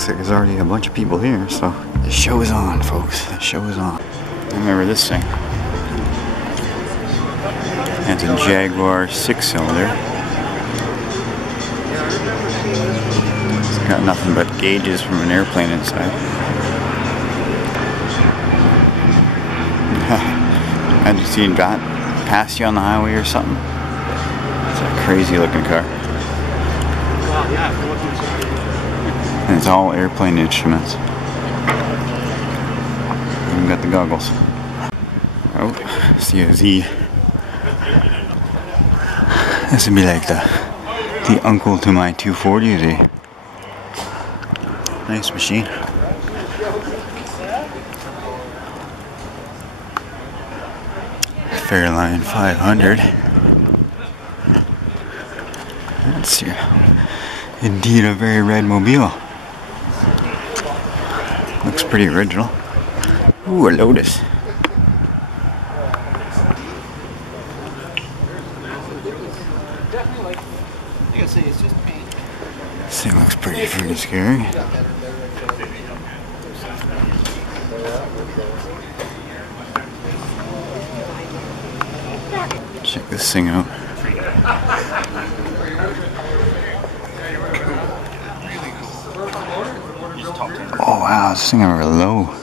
looks like there's already a bunch of people here, so the show is on, folks. The show is on. I remember this thing. It's a Jaguar 6-cylinder. It's got nothing but gauges from an airplane inside. Imagine seeing that pass you on the highway or something. It's a crazy looking car. And it's all airplane instruments. Even got the goggles. Oh, see a Z. This would be like the uncle to my 240 Z. Nice machine. Fairline 500. That's indeed a very red mobile. Looks pretty original. Ooh, a Lotus. This thing looks pretty freaking scary. Check this thing out. Oh wow, this thing over low.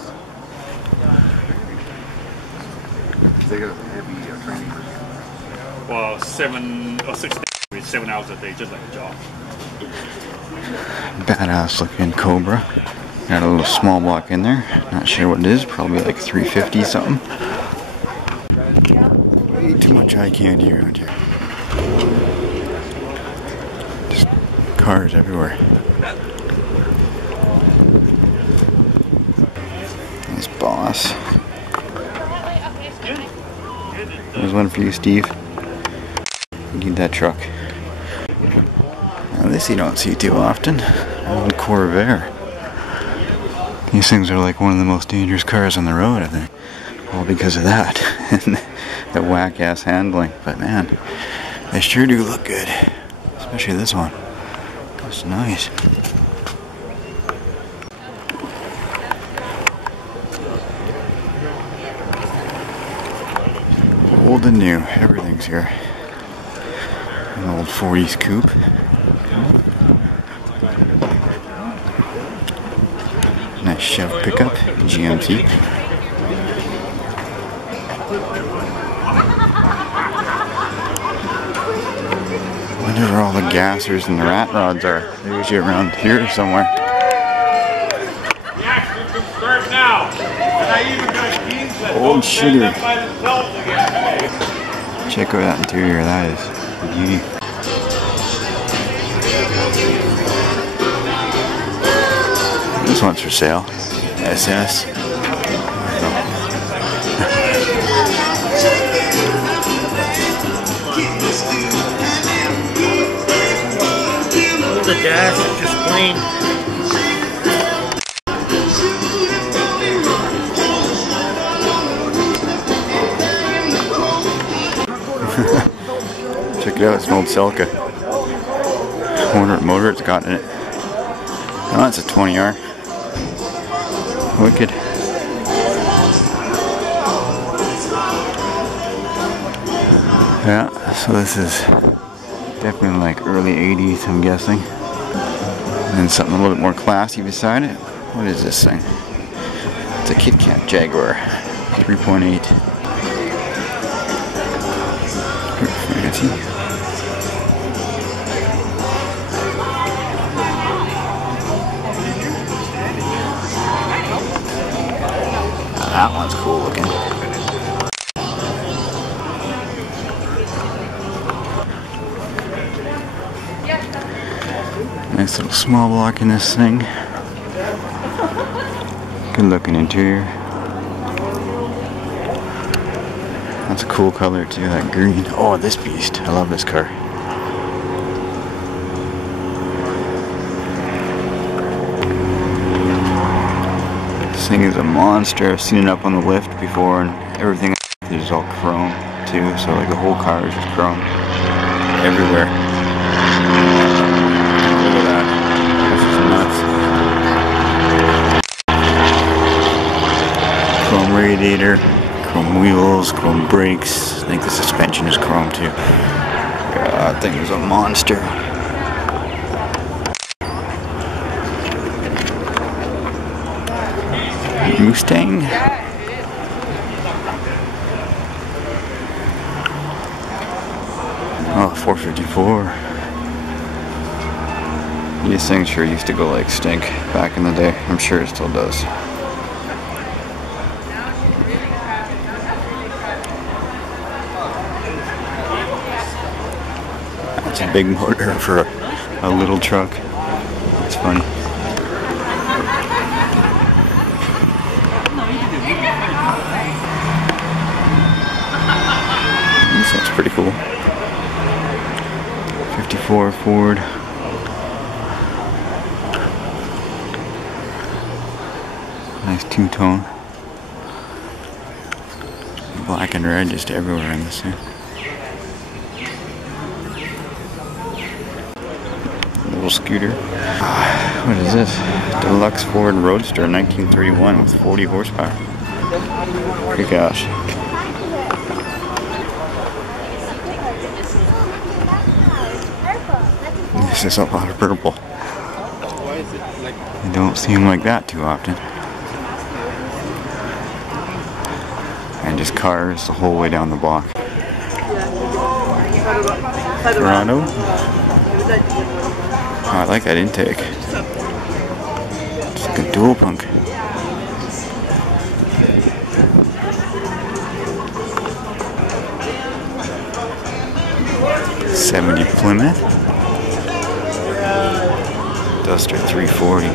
Well, 7 or 6 days, 7 hours a day, just like a job. Badass looking Cobra. Got a little small block in there. Not sure what it is. Probably like 350 something. Way too much eye candy around here. Just cars everywhere. Nice Boss. There's one for you, Steve. You need that truck. Now, this you don't see too often. Old Corvair. These things are like one of the most dangerous cars on the road, I think. All because of that. And the whack-ass handling. But man, they sure do look good. Especially this one. That's nice. Old and new, everything's here. An old 40s coupe. Nice Chev pickup, GMT. Wonder where all the gassers and the rat rods are. They're usually around here somewhere. The action can start now. And I even got jeans that Old sugar. by themselves again. Check out that interior, that is a beauty. This one's for sale. SS. The dash is just plain. Check it out, it's an old Celica. I wonder what motor it's got in it. Oh, it's a 20R. Wicked. Yeah, so this is definitely like early 80s, I'm guessing. And then something a little bit more classy beside it. What is this thing? It's a Kit Kat Jaguar 3.8. Fancy. That one's cool looking. Nice little small block in this thing. Good looking interior. That's a cool color too, that green. Oh, this beast. I love this car. This thing is a monster. I've seen it up on the lift before, and everything is all chrome too. So like the whole car is just chrome everywhere. Look at that. This is nuts. radiator, chrome wheels, chrome brakes. I think the suspension is chrome too. Yeah, that thing is a monster. Mustang. Oh, 454. These things sure used to go like stink back in the day. I'm sure it still does. That's a big motor for a little truck. It's funny. This looks pretty cool. 54 Ford. Nice two-tone. Black and red just everywhere in this thing. Little scooter. What is this? Deluxe Ford Roadster 1931 with 40 horsepower. Good gosh. This is a lot of purple. You don't see them like that too often. And just cars the whole way down the block. Toronto. Oh, I like that intake. It's like a dual punk. '70 Plymouth. Duster 340.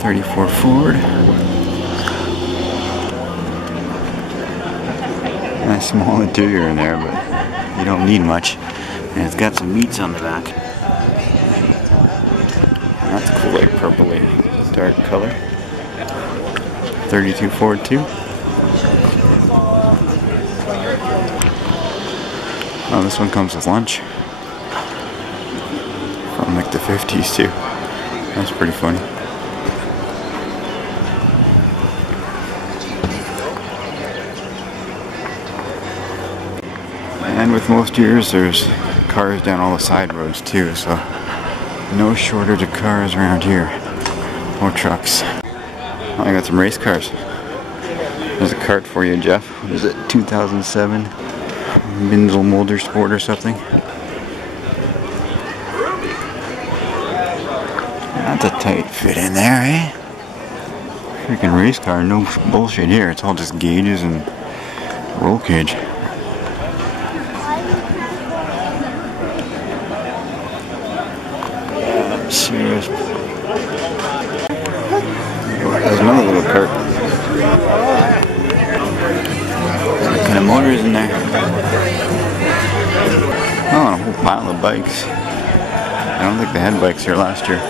'34 Ford. Nice small interior in there, but you don't need much. And it's got some meats on the back. That's cool, like purpley dark color. 32 Ford too. Oh, this one comes with lunch. From like the 50s too. That's pretty funny. And with most years, there's cars down all the side roads too, so no shortage of cars around here. Or trucks. Oh, I got some race cars. There's a cart for you, Jeff. What is it, 2007? Bindle Mulder Sport or something? That's a tight fit in there, eh? Freaking race car, no bullshit here. It's all just gauges and roll cage. Serious. There's another little cart. What kind of motor is in there? Oh, and a whole pile of bikes. I don't think they had bikes here last year.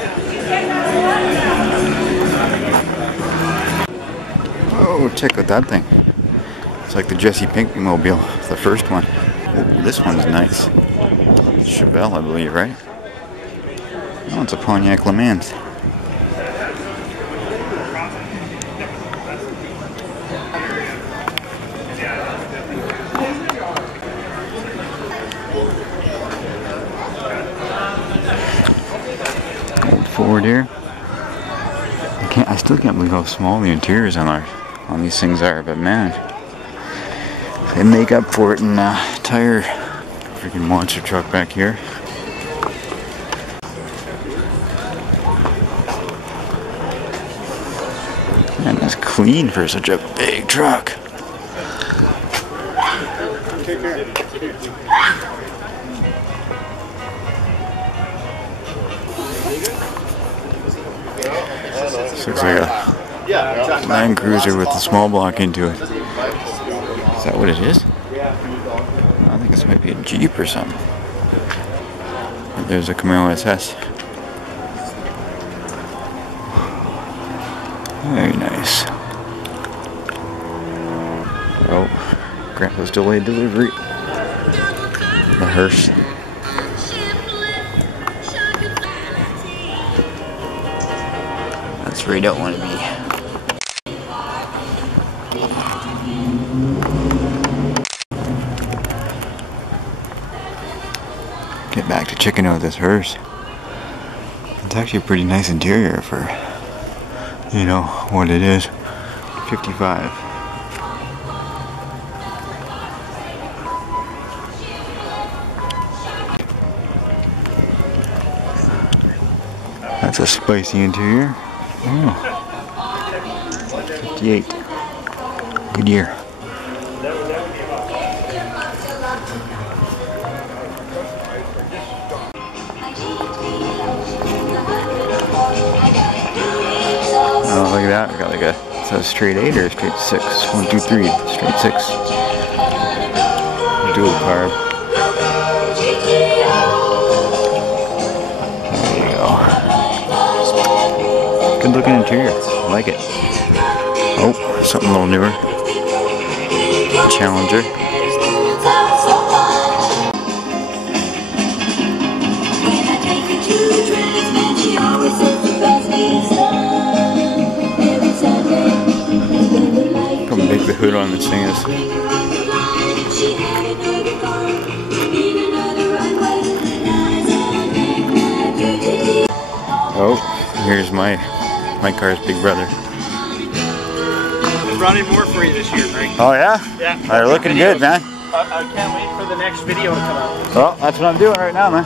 Oh, check out that thing. It's like the Jesse Pinkman mobile, the first one. Ooh, this one's nice. Chevelle, I believe, right? Oh, it's a Pontiac Le Mans. Old Ford here. I still can't believe how small the interiors on these things are, but man, they make up for it in a tire. Freaking monster truck back here. And that's clean for such a big truck. This looks like a Land Cruiser with a small block into it. Is that what it is? I think this might be a Jeep or something. There's a Camaro SS. Very nice. Oh, Grandpa's delayed delivery. The hearse. That's where you don't want to be. Get back to checking out this hearse. It's actually a pretty nice interior for, you know, what it is. 55. That's a spicy interior. Oh. 58. Good year. Oh, look at that. We got like a, it's a straight 8 or a straight 6? 1, 2, 3. Straight 6. Dual carb. There you go. Good looking interior. I like it. Oh, something a little newer. Challenger. Look how big the hood on this thing is. Oh, here's my car's big brother. We're running more for you this year, Frank. Oh yeah? Yeah. They're looking good, man. I can't wait for the next video to come out. Well, that's what I'm doing right now, man.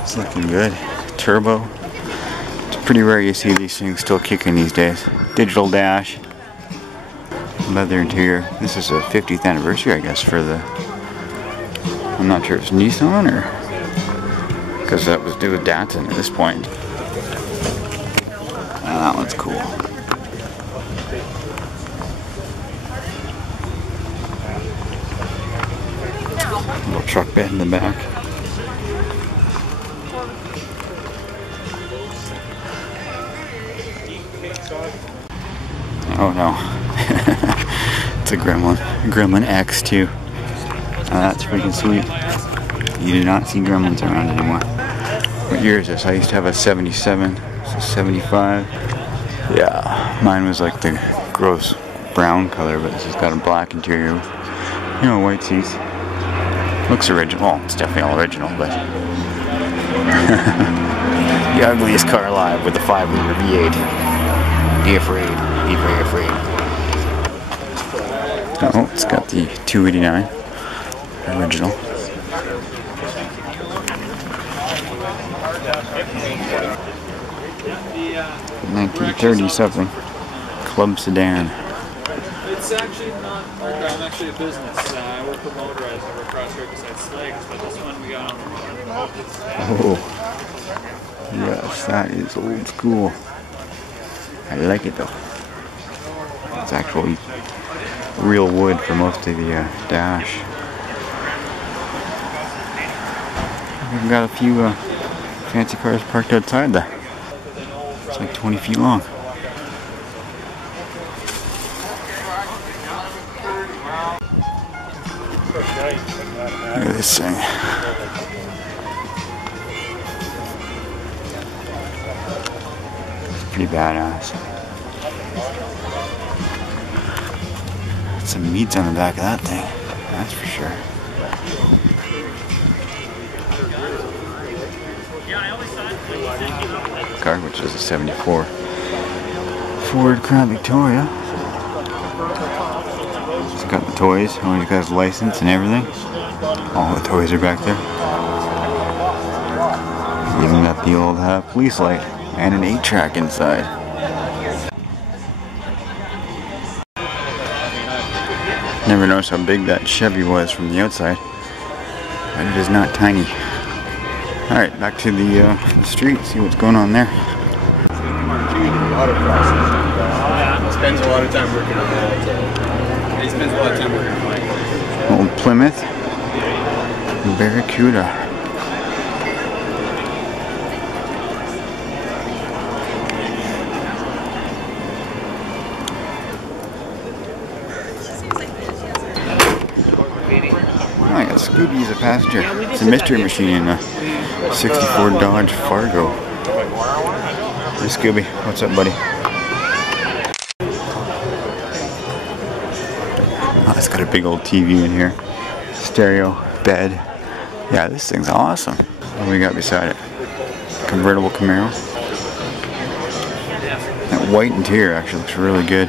It's looking good. Turbo. It's pretty rare you see these things still kicking these days. Digital dash. Leather interior. This is a 50th anniversary, I guess, for the... I'm not sure if it's Nissan or... because that was due with Datsun at this point. Oh, that one's cool. Little truck bed in the back. Oh no. It's a Gremlin. Gremlin X too. Oh, that's freaking sweet. You do not see Gremlins around anymore. What year is this? I used to have a 77. This is 75. Yeah, mine was like the gross brown color, but this has got a black interior. You know, white seats. Looks original. Well, it's definitely all original, but the ugliest car alive with the 5-liter V8. Be afraid. Be very afraid. Oh, it's got the 289 original. 1930 something. Club sedan. It's actually not our car. I'm actually a business. I work for motorized. I work across here beside Slags, but this one we got on the Oh, yes, that is old school. I like it though. It's actually real wood for most of the dash. We've got a few fancy cars parked outside there. It's like 20 feet long. Look at this thing. It's pretty badass. Some meats on the back of that thing, that's for sure. Car, which is a 74 Ford Crown Victoria. It's got the toys. Oh, he's got his license and everything. All the toys are back there. He's even got the old police light and an 8-track inside. Never noticed how big that Chevy was from the outside, but it is not tiny. Alright, back to the street, see what's going on there. Spends a lot of time working on that. He spends a lot of time working on it. Old Plymouth Barracuda. Scooby's a passenger. It's a mystery machine in a 64 Dodge Fargo. Hey Scooby, what's up, buddy? Oh, it's got a big old TV in here. Stereo, bed. Yeah, this thing's awesome. What do we got beside it? Convertible Camaro. That white interior actually looks really good.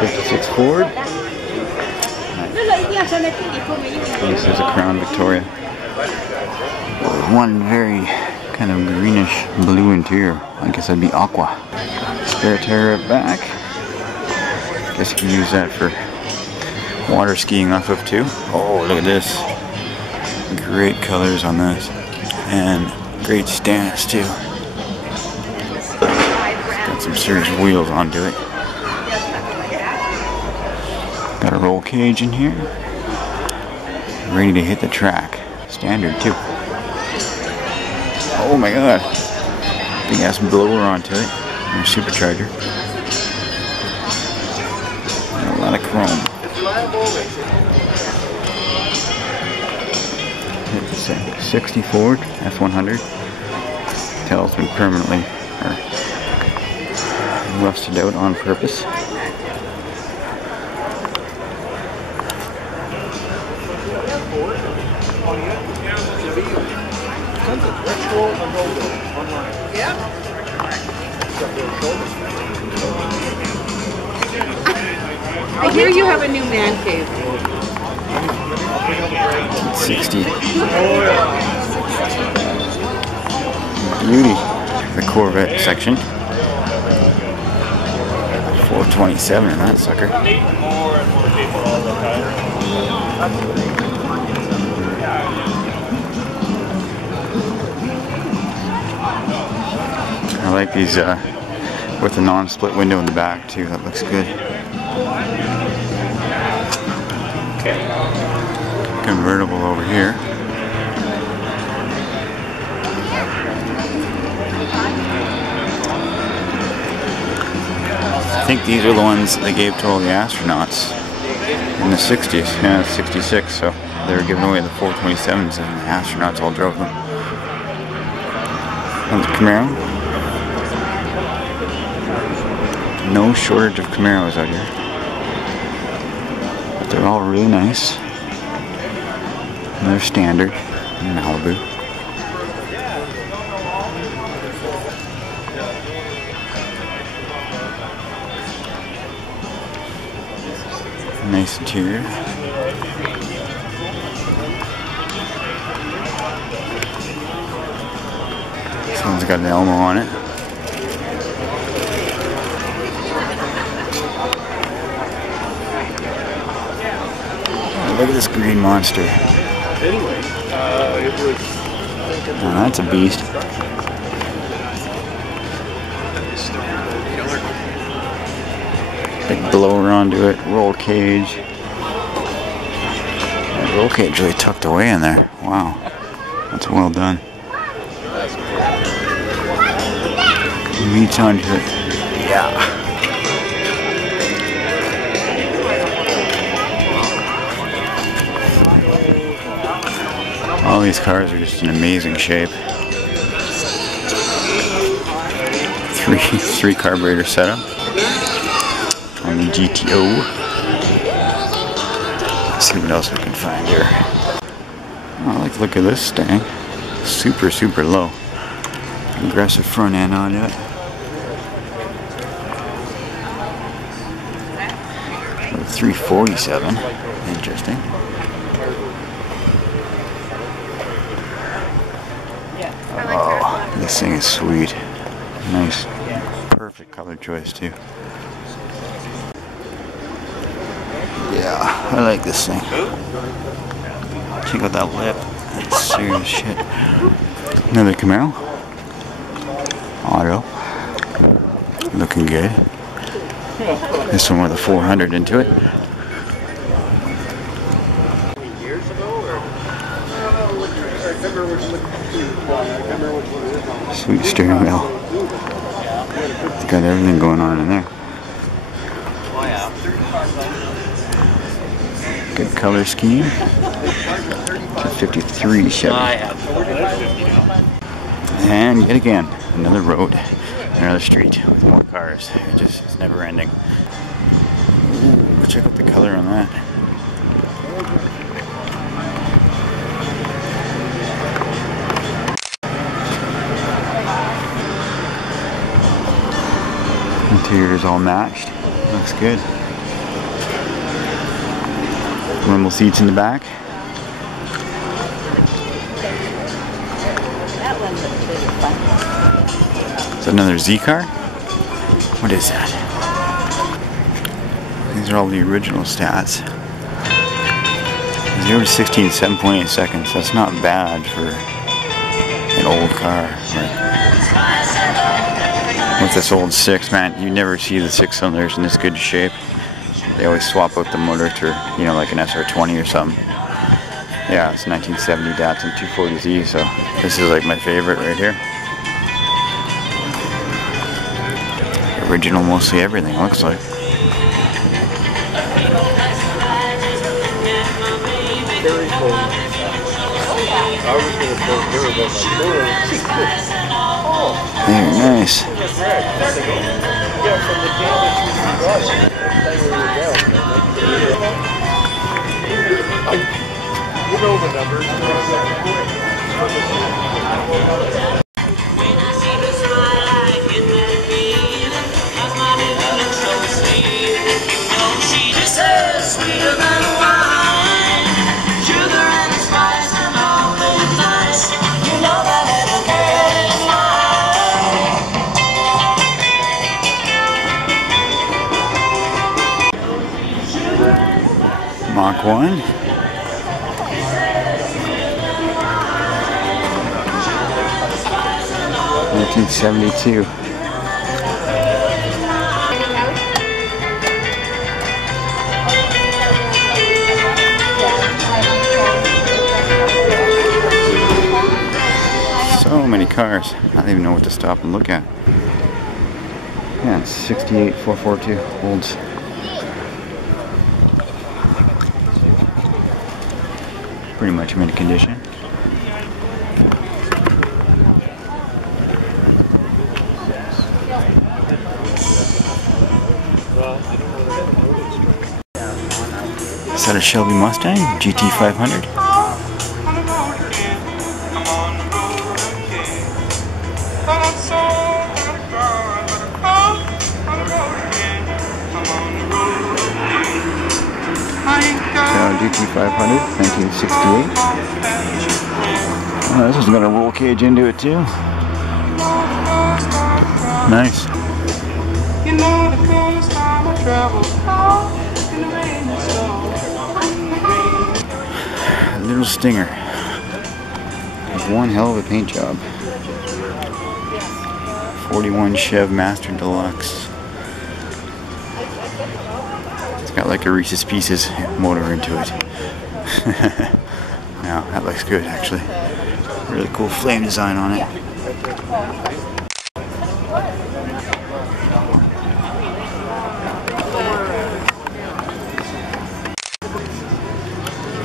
'56 Ford. This is a Crown Victoria. One very kind of greenish blue interior. I guess that'd be aqua. Spare tire at back. Guess you can use that for water skiing off of too. Oh, look at this. Great colors on this. And great stance too. Got some serious wheels onto it. Got a roll cage in here. Ready to hit the track. Standard too. Oh my god. Big ass blower onto it. And a supercharger. And a lot of chrome. It's a 60 Ford F100. Tail's been permanently rusted out on purpose. I hear you have a new man cave. 60. Beauty. The Corvette section. 427 in that sucker. I like these with the non-split window in the back too. That looks good. Convertible over here. I think these are the ones they gave to all the astronauts in the 60s. Yeah, it's 66, so they were giving away the 427s and the astronauts all drove them. And the Camaro. No shortage of Camaros out here. But they're all really nice. And they're standard in Malibu. Nice interior. This one's got an Elmo on it. Oh, look at this green monster. Oh, that's a beast. Big blower onto it, roll cage. That roll cage really tucked away in there. Wow, that's well done. Meats onto it. Yeah. All these cars are just in amazing shape. Three carburetor setup on the GTO. Let's see what else we can find here. Oh, I like the look of this Stang. Super, super low. Aggressive front end on it. 347. Interesting. Oh, this thing is sweet. Nice. Perfect color choice too. Yeah, I like this thing. Check out that lip. That's serious shit. Another Camaro. Auto. Looking good. This one with a 400 into it. Sweet steering wheel. It's got everything going on in there. Good color scheme. It's a 53 Chevy. And yet again, another road, another street with more cars. It's never ending. Ooh, check out the color on that. Interior is all matched. Looks good. Rumble seats in the back. Is that another Z car? What is that? These are all the original stats. 0 to 60 in 7.8 seconds. That's not bad for an old car. With this old 6, man, you never see the 6 cylinders in this good shape. They always swap out the motor to, you know, like an SR20 or something. Yeah, it's 1970 Datsun 240Z, so this is like my favorite right here. Original mostly everything, looks like. Very cool. I was going to tell her about my Very nice. Yeah, from the day that she was you know the numbers. She just says sweeter than wine, sugar and spice and all those nice. You know that little girl is mine. Mach 1. $1972. So many cars. I don't even know what to stop and look at. Yeah, it's 68 442 holds. Pretty much mint condition. Is that a Shelby Mustang GT 500? GT 500, 1968. Oh, this one's got a roll cage into it too. Nice. You know the first time I traveled in the rain and snow. A little Stinger. One hell of a paint job. 41 Chev Master Deluxe. It's got like a Reese's Pieces motor into it. Now that looks good actually. Really cool flame design on it.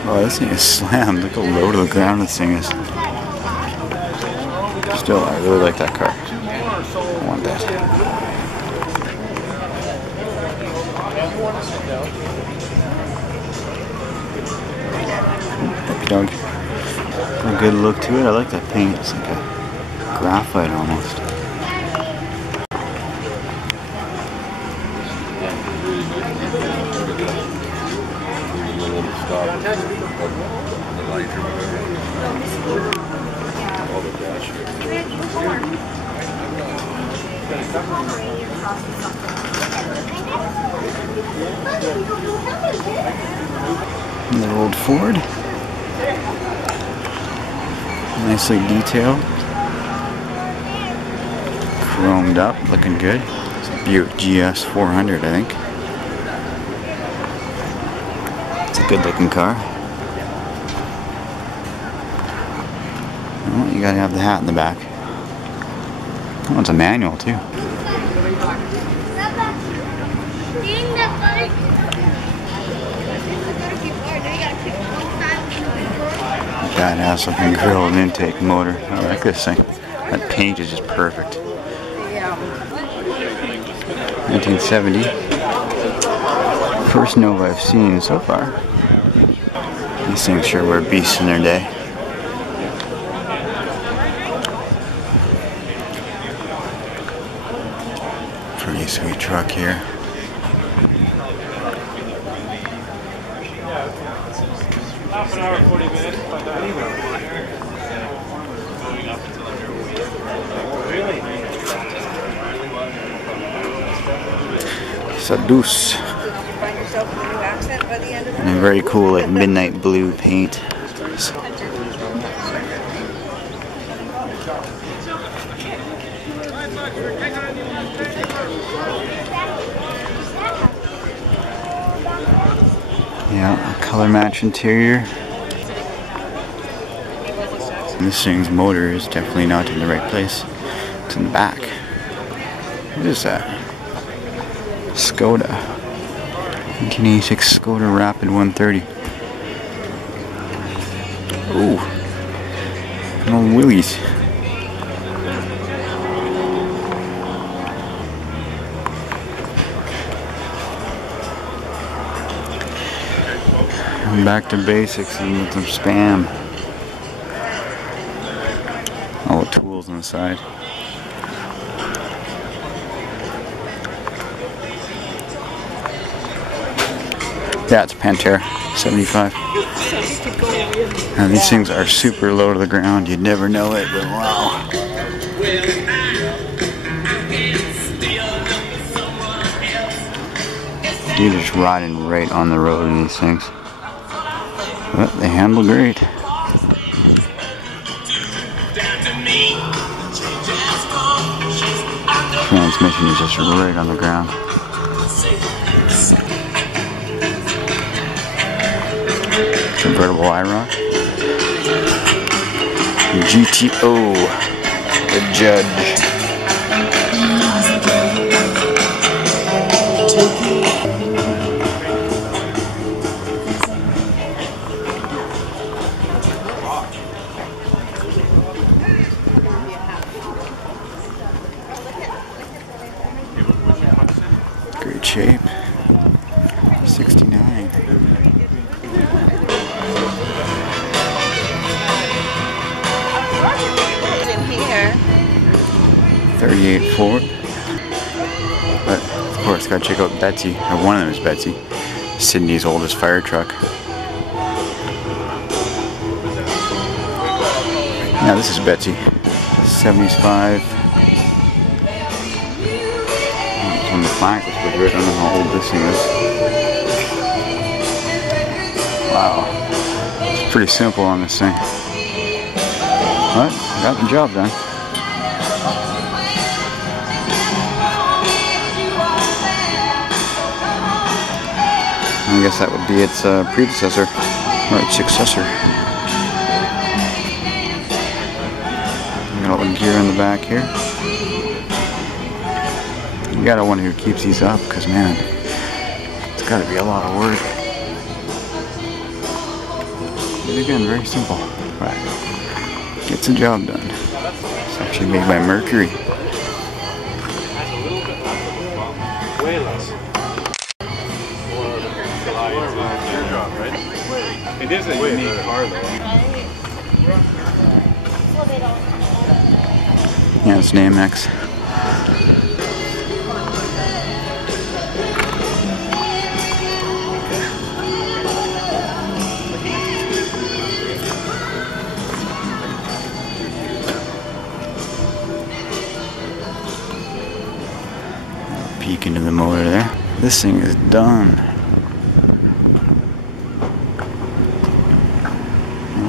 Oh, this thing is slammed. Look how low to the ground this thing is. Still, I really like that car. I want that. Dog. A good look to it. I like that paint. It's like a graphite almost. Another old Ford. Nicely detailed. Chromed up, looking good. It's a Buick GS 400, I think. It's a good looking car. Well, you gotta have the hat in the back. Oh, it's a manual too. Badass looking grill and intake motor. I like this thing. That paint is just perfect. 1970. First Nova I've seen so far. These things sure were beasts in their day. Pretty sweet truck here. Half an hour, 40 minutes. Seduce. And a very cool like midnight blue paint. Yeah, a color match interior. And this thing's motor is definitely not in the right place. It's in the back. What is that? Skoda. 1986 Skoda Rapid 130. Ooh. No wheelies. I'm back to basics and with some spam. All the tools on the side. Yeah, it's Pantera 75. Now these things are super low to the ground. You'd never know it, but wow. You're just riding right on the road in these things. But they handle great. Transmission is just right on the ground. Convertible IROC. GTO. The Judge. Great shape. 69. In here. 38 Ford. But of course, gotta check out Betsy. Or one of them is Betsy. Sydney's oldest fire truck. Now this is Betsy. 75. On the plaque, let's put right on how old this thing is. Wow. It's pretty simple on this thing. But got the job done. I guess that would be its predecessor, or its successor. Got all the gear in the back here. You gotta wonder who keeps these up, because man, it's gotta be a lot of work. But again, very simple. Right. Gets the job done. It's actually made by Mercury. Way less. It is a unique car though. Yeah, it's an AMX. Peek into the motor there. This thing is done.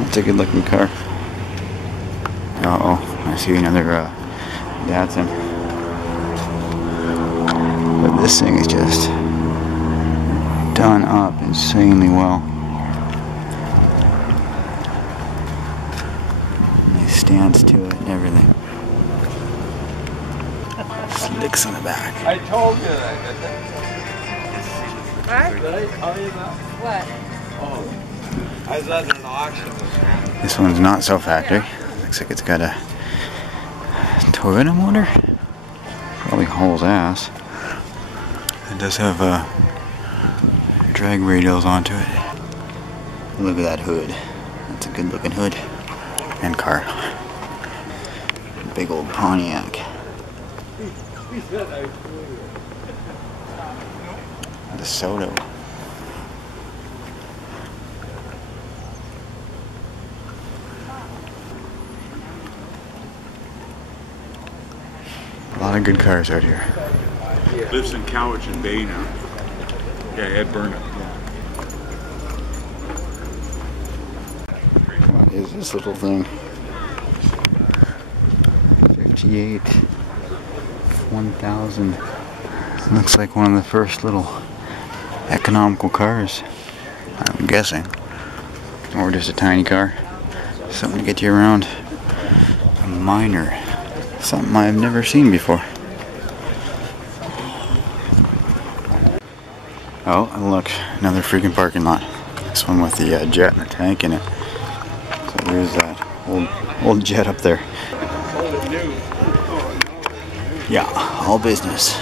That's a good looking car. Uh-oh, I see another Datsun. But this thing is just done up insanely well. Nice stands to it and everything. Slicks in the back. I told you that. What? Did I tell you that? What? Oh. I was at an auction. This one's not so factory. Looks like it's got a Toyota motor. Probably hauls ass. It does have drag radials onto it. Look at that hood. That's a good looking hood. And car. Big old Pontiac. The Soto. A lot of good cars out here. Lives in Cowichan Bay now. Yeah, Ed Burnett. What is this little thing? 58 1000. Looks like one of the first little economical cars, I'm guessing. Or just a tiny car. Something to get you around. A Miner. Something I've never seen before. Oh, and look, another freaking parking lot. This one with the jet and the tank in it. So there's that old jet up there. Yeah, all business.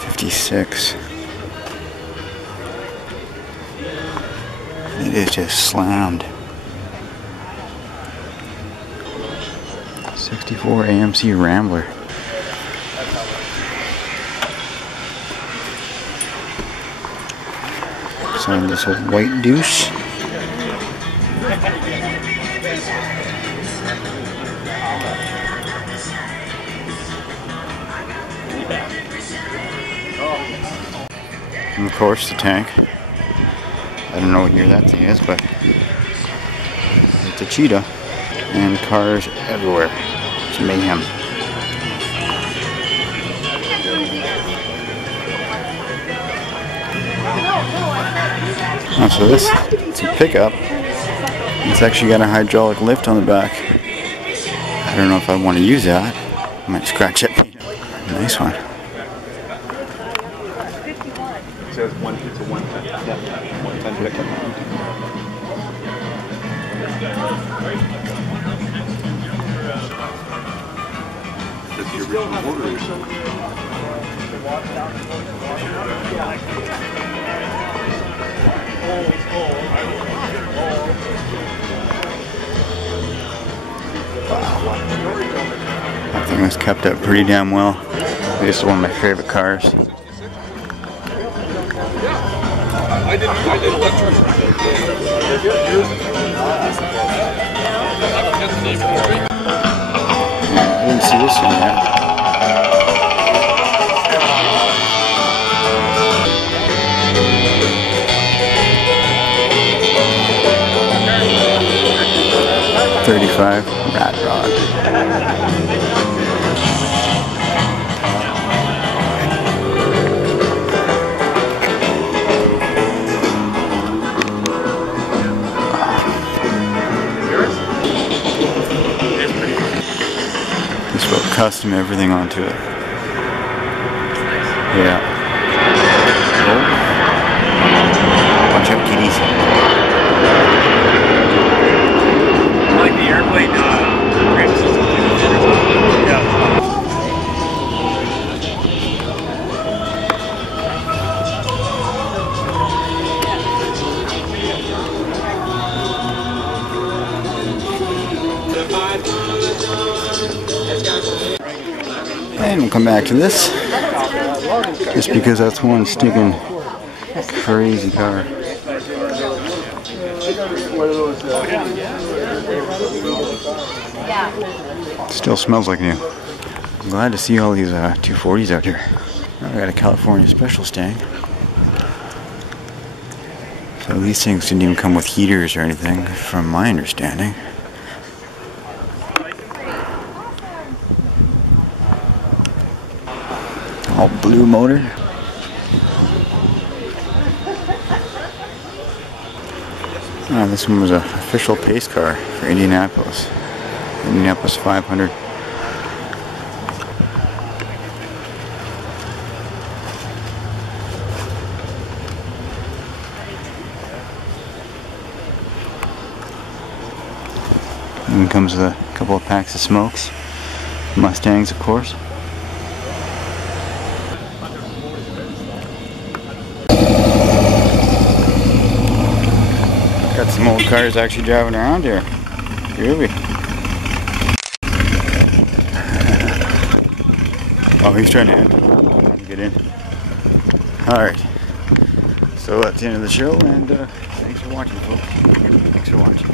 56. It is just slammed. 64 AMC Rambler. So this old white deuce. And of course the tank. I don't know what year that thing is, but it's a cheetah. And cars everywhere. It's mayhem. Oh, so this, it's a pickup. It's actually got a hydraulic lift on the back. I don't know if I want to use that. I might scratch it. Nice one. It says it's a 110. Yeah, 110 pickup. That's the original motor. That thing was kept up pretty damn well. This is one of my favorite cars. I did electrician. I didn't see this one yet. $35 Rat Rod. Just wrote custom everything onto it. Yeah. Oh. Watch out, kitties. Like the airplane ramp system. Yeah. 5. And we'll come back to this. Just because that's one stinking crazy car. Still smells like new. I'm glad to see all these 240s out here. I got a California Special Stang. So these things didn't even come with heaters or anything, from my understanding. All blue motor. This one was an official pace car for Indianapolis. Indianapolis 500. And comes with a couple of packs of smokes. Mustangs, of course. Got some old cars actually driving around here. Groovy. Oh, he's trying to get in. Alright. So that's the end of the show, and thanks for watching, folks. Thanks for watching.